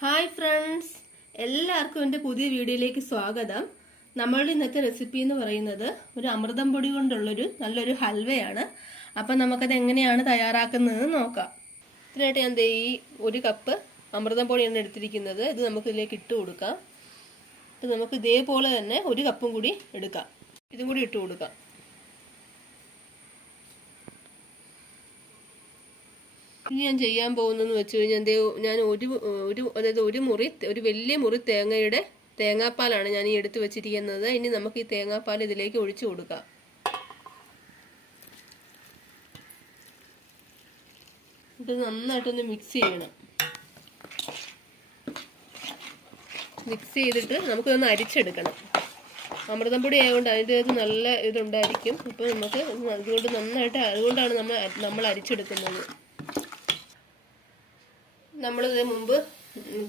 Hi friends എല്ലാവർക്കും എന്റെ പുതിയ വീഡിയോയിലേക്ക് സ്വാഗതം. നമ്മളുടെ ഇന്നത്തെ റെസിപ്പി എന്ന് പറയുന്നത് ഒരു അമൃതം പൊടി കൊണ്ടുള്ളൊരു നല്ലൊരു ഹൽവയാണ്. അപ്പം നമുക്കത് എങ്ങനെയാണ് തയ്യാറാക്കുന്നത് നോക്കാം. ഇതിനായിട്ട് ഞാൻ ഈ ഒരു കപ്പ് അമൃതം പൊടിയാണ് എടുത്തിരിക്കുന്നത്. ഇത് നമുക്ക് ഇതിലേക്ക് ഇട്ട് കൊടുക്കാം. ഇത് നമുക്ക് ഇതേപോലെ തന്നെ ഒരു കപ്പും കൂടി എടുക്കാം. ഇതും കൂടി ഇട്ട് കൊടുക്കാം. ഇനി ഞാൻ ചെയ്യാൻ പോകുന്നതെന്ന് വെച്ച് കഴിഞ്ഞാൽ എന്തേ ഞാൻ ഒരു ഒരു അതായത് ഒരു മുറി ഒരു വലിയ മുറി തേങ്ങയുടെ തേങ്ങാപ്പാലാണ് ഞാൻ ഈ എടുത്ത് വെച്ചിരിക്കുന്നത്. ഇനി നമുക്ക് ഈ തേങ്ങാപ്പാൽ ഇതിലേക്ക് ഒഴിച്ചു കൊടുക്കാം. ഇത് നന്നായിട്ടൊന്ന് മിക്സ് ചെയ്യണം. മിക്സ് ചെയ്തിട്ട് നമുക്കിതൊന്ന് അരിച്ചെടുക്കണം. അമൃതം പൊടി ആയതുകൊണ്ട് അതിന്റെ അത് നല്ല ഇതുണ്ടായിരിക്കും. അപ്പോൾ നമുക്ക് അതുകൊണ്ട് നന്നായിട്ട് അതുകൊണ്ടാണ് നമ്മൾ നമ്മൾ അരിച്ചെടുക്കുന്നത്. നമ്മളിത് മുമ്പ്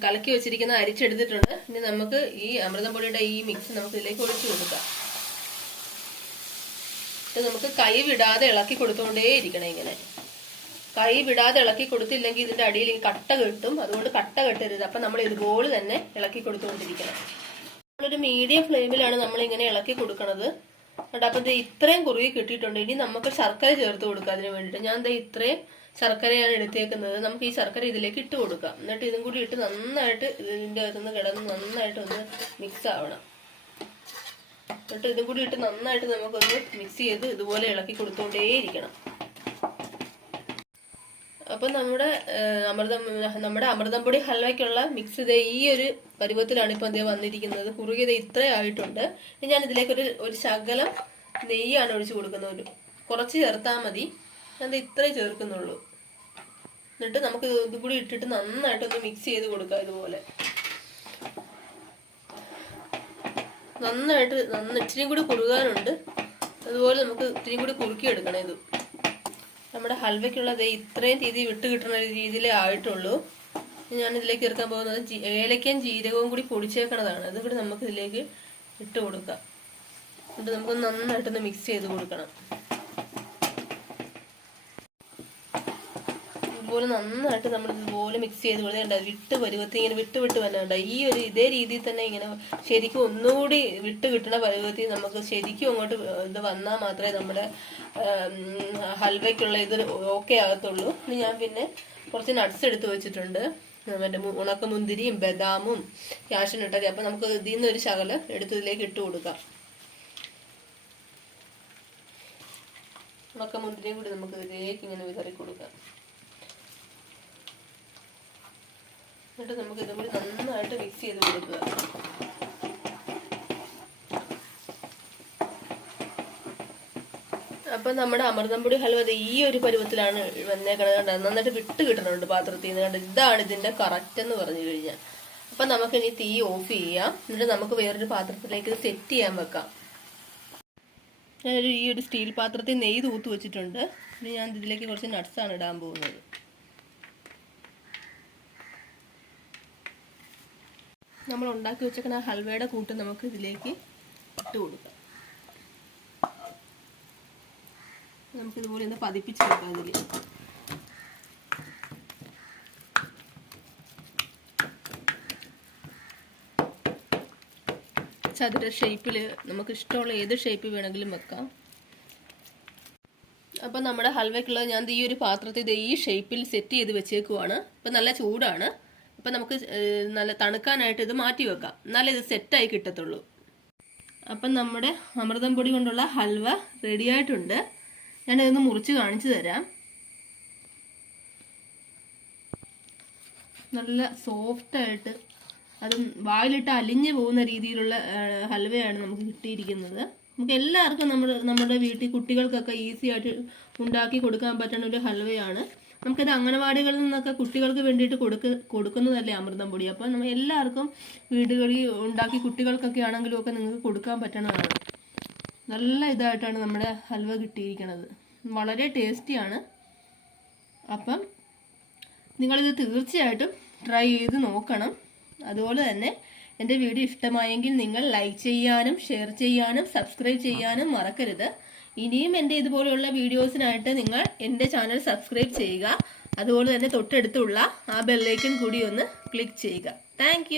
കലക്കി വെച്ചിരിക്കുന്ന അരിച്ചെടുത്തിട്ടുണ്ട്. ഇനി നമുക്ക് ഈ അമൃതം പൊടിയുടെ ഈ മിക്സ് നമുക്ക് ഇതിലേക്ക് ഒഴിച്ചു കൊടുക്കാം. ഇത് നമുക്ക് കൈ വിടാതെ ഇളക്കി കൊടുത്തുകൊണ്ടേ ഇരിക്കണം ഇങ്ങനെ. കൈ വിടാതെ ഇളക്കി കൊടുത്തില്ലെങ്കിൽ ഇതിന്റെ അടിയിൽ ഈ കട്ട കെട്ടും. അതുകൊണ്ട് കട്ട കെട്ടരുത്. അപ്പം നമ്മൾ ഇതുപോലെ തന്നെ ഇളക്കി കൊടുത്തുകൊണ്ടിരിക്കണം നമ്മളൊരു മീഡിയം ഫ്ലെയിമിലാണ് നമ്മൾ ഇങ്ങനെ ഇളക്കി കൊടുക്കണത്. കേട്ടോ അപ്പം ഇത് ഇത്രയും കുറുകി കിട്ടിയിട്ടുണ്ട്. ഇനി നമുക്ക് ശർക്കര ചേർത്ത് കൊടുക്കാം അതിന് വേണ്ടിയിട്ട്. ഞാൻ ദേ ഇത്രയും ശർക്കരയാണ് എടുത്തേക്കുന്നത്. നമുക്ക് ഈ ശർക്കര ഇതിലേക്ക് ഇട്ട് കൊടുക്കാം. എന്നിട്ട് ഇതും കൂടി ഇട്ട് നന്നായിട്ട് ഇതിന്റെ അകത്തുനിന്ന് കിടന്ന് നന്നായിട്ട് ഒന്ന് മിക്സ് ആവണം. എന്നിട്ട് ഇതും കൂടി ഇട്ട് നന്നായിട്ട് നമുക്കൊന്ന് മിക്സ് ചെയ്ത് ഇതുപോലെ ഇളക്കി കൊടുത്തുകൊണ്ടേയിരിക്കണം അപ്പം നമ്മുടെ അമൃതം നമ്മുടെ അമൃതം പൊടി ഹൽവയ്ക്കുള്ള മിക്സ് ഇതേ ഈ ഒരു പരുവത്തിലാണ് ഇപ്പം അതേ വന്നിരിക്കുന്നത്. കുറുകിയത് ഇത്രയായിട്ടുണ്ട് ഇനി ഞാൻ ഇതിലേക്കൊരു ഒരു ശകലം നെയ്യാണ് ഒഴിച്ചു കൊടുക്കുന്നത്. ഒരു കുറച്ച് ചേർത്താൽ മതി. ഞാൻ ഇത്രേ ചേർക്കുന്നുള്ളൂ. എന്നിട്ട് നമുക്ക് ഇത് കൂടി ഇട്ടിട്ട് നന്നായിട്ടൊന്ന് മിക്സ് ചെയ്ത് കൊടുക്കാം ഇതുപോലെ. നന്നായിട്ട് നന്ന ഇച്ചിരി കൂടി കുറുകാനുണ്ട്. അതുപോലെ നമുക്ക് ഇത്തിരി കൂടി കുറുക്കിയെടുക്കണം ഇത്. നമ്മുടെ ഹൽവയ്ക്കുള്ളത് ഇത്രയും രീതി വിട്ട് കിട്ടുന്ന രീതിയിലേ ആയിട്ടുള്ളൂ. ഞാൻ ഇതിലേക്ക് ചേർക്കാൻ പോകുന്നത് ഏലക്കയും ജീരകവും കൂടി പൊടിച്ചേക്കണതാണ്. അതും കൂടി നമുക്ക് ഇതിലേക്ക് ഇട്ട് കൊടുക്കാം. എന്നിട്ട് നമുക്ക് നന്നായിട്ടൊന്ന് മിക്സ് ചെയ്ത് കൊടുക്കണം. ഇതുപോലെ നന്നായിട്ട് നമ്മൾ ഇതുപോലെ മിക്സ് ചെയ്ത് കൊടുത്തേണ്ട വിട്ട് പരുവത്തി ഇങ്ങനെ വിട്ട് വിട്ട് വരണ്ട ഈ ഒരു ഇതേ രീതിയിൽ തന്നെ ഇങ്ങനെ ശരിക്കും ഒന്നുകൂടി വിട്ട് കിട്ടുന്ന പരുവത്തി നമുക്ക് ശരിക്കും അങ്ങോട്ട് ഇത് വന്നാൽ മാത്രമേ നമ്മുടെ ഹൽവയ്ക്കുള്ള ഇത് ഓക്കെ ആകത്തുള്ളൂ. ഞാൻ പിന്നെ കുറച്ച് നട്ട്സ് എടുത്ത് വെച്ചിട്ടുണ്ട്. മറ്റേ ഉണക്കമുന്തിരിയും ബദാമും ക്യാഷിനിട്ടൊക്കെ അപ്പം നമുക്ക് ഇതിൽ നിന്ന് ഒരു ശകലം എടുത്ത് ഇതിലേക്ക് ഇട്ട് കൊടുക്കാം. ഉണക്കമുന്തിരിയും കൂടി നമുക്ക് ഇതിലേക്ക് ഇങ്ങനെ വിതറി കൊടുക്കാം. എന്നിട്ട് നമുക്ക് ഇതും കൂടി നന്നായിട്ട് മിക്സ് ചെയ്ത് കൊടുക്കുക. അപ്പം നമ്മുടെ അമൃതംപൊടി ഹൽവ ഈ ഒരു പരുവത്തിലാണ് വന്നേക്കണത് കണ്ട? നന്നായിട്ട് വിട്ട് കിട്ടണുണ്ട് പാത്രത്തിൽ നിന്ന് കണ്ട്? ഇതാണ് ഇതിന്റെ കറക്റ്റ് എന്ന് പറഞ്ഞു കഴിഞ്ഞാൽ. അപ്പം നമുക്ക് ഇനി തീ ഓഫ് ചെയ്യാം. എന്നിട്ട് നമുക്ക് വേറൊരു പാത്രത്തിലേക്ക് സെറ്റ് ചെയ്യാൻ വെക്കാം. ഞാനൊരു ഈ ഒരു സ്റ്റീൽ പാത്രത്തിൽ നെയ്ത് തൂത്ത് വെച്ചിട്ടുണ്ട്. ഇനി ഞാൻ ഇതിലേക്ക് കുറച്ച് നട്ട്സാണ് ഇടാൻ പോകുന്നത്. നമ്മൾ ഉണ്ടാക്കി വെച്ചേക്കുന്ന ഹൽവയുടെ കൂട്ട് നമുക്ക് ഇതിലേക്ക് ഇട്ട് കൊടുക്കാം. നമുക്ക് ഇതുപോലെ ഒന്ന് പതിപ്പിച്ച് വെക്കാം ഇതിൽ ചതുര ഷേപ്പിൽ നമുക്ക് ഇഷ്ടമുള്ള ഏത് ഷേപ്പ് വേണമെങ്കിലും വെക്കാം. അപ്പം നമ്മുടെ ഹൽവയ്ക്കുള്ളത് ഞാൻ ഈ ഒരു പാത്രത്തിൽ ഈ ഷേപ്പിൽ സെറ്റ് ചെയ്ത് വെച്ചേക്കുവാണ്. ഇപ്പം നല്ല ചൂടാണ്. അപ്പം നമുക്ക് നല്ല തണുക്കാനായിട്ട് ഇത് മാറ്റി വെക്കാം. എന്നാലേ ഇത് സെറ്റായി കിട്ടത്തുള്ളൂ. അപ്പം നമ്മുടെ അമൃതം പൊടി കൊണ്ടുള്ള ഹൽവ റെഡിയായിട്ടുണ്ട് ഞാനിതൊന്ന് മുറിച്ച് കാണിച്ചു തരാം. നല്ല സോഫ്റ്റായിട്ട് അതും വായിലിട്ട് അലിഞ്ഞു പോകുന്ന രീതിയിലുള്ള ഹൽവയാണ് നമുക്ക് കിട്ടിയിരിക്കുന്നത്. നമുക്ക് എല്ലാവർക്കും നമ്മുടെ നമ്മുടെ വീട്ടിൽ കുട്ടികൾക്കൊക്കെ ഈസി ആയിട്ട് ഉണ്ടാക്കി കൊടുക്കാൻ പറ്റുന്ന ഒരു ഹൽവയാണ്. നമുക്കിത് അംഗനവാടികളിൽ നിന്നൊക്കെ കുട്ടികൾക്ക് വേണ്ടിയിട്ട് കൊടുക്ക കൊടുക്കുന്നതല്ലേ അമൃതം പൊടി. അപ്പം നമ്മൾ എല്ലാവർക്കും വീടുകളിൽ ഉണ്ടാക്കി കുട്ടികൾക്കൊക്കെ ആണെങ്കിലും ഒക്കെ നിങ്ങൾക്ക് കൊടുക്കാൻ പറ്റണതാണ്. നല്ല ഇതായിട്ടാണ് നമ്മുടെ ഹൽവ കിട്ടിയിരിക്കുന്നത് വളരെ ടേസ്റ്റിയാണ്. അപ്പം നിങ്ങളിത് തീർച്ചയായിട്ടും ട്രൈ ചെയ്ത് നോക്കണം. അതുപോലെ തന്നെ എന്റെ വീഡിയോ ഇഷ്ടമായെങ്കിൽ നിങ്ങൾ ലൈക്ക് ചെയ്യാനും ഷെയർ ചെയ്യാനും സബ്സ്ക്രൈബ് ചെയ്യാനും മറക്കരുത്. ഇനിയും എന്റെ ഇതുപോലെയുള്ള വീഡിയോസിനായിട്ട് നിങ്ങൾ എന്റെ ചാനൽ സബ്സ്ക്രൈബ് ചെയ്യുക. അതുപോലെ തന്നെ തൊട്ടടുത്തുള്ള ആ ബെല്ലൈക്കൺ കൂടി ഒന്ന് ക്ലിക്ക് ചെയ്യുക. താങ്ക്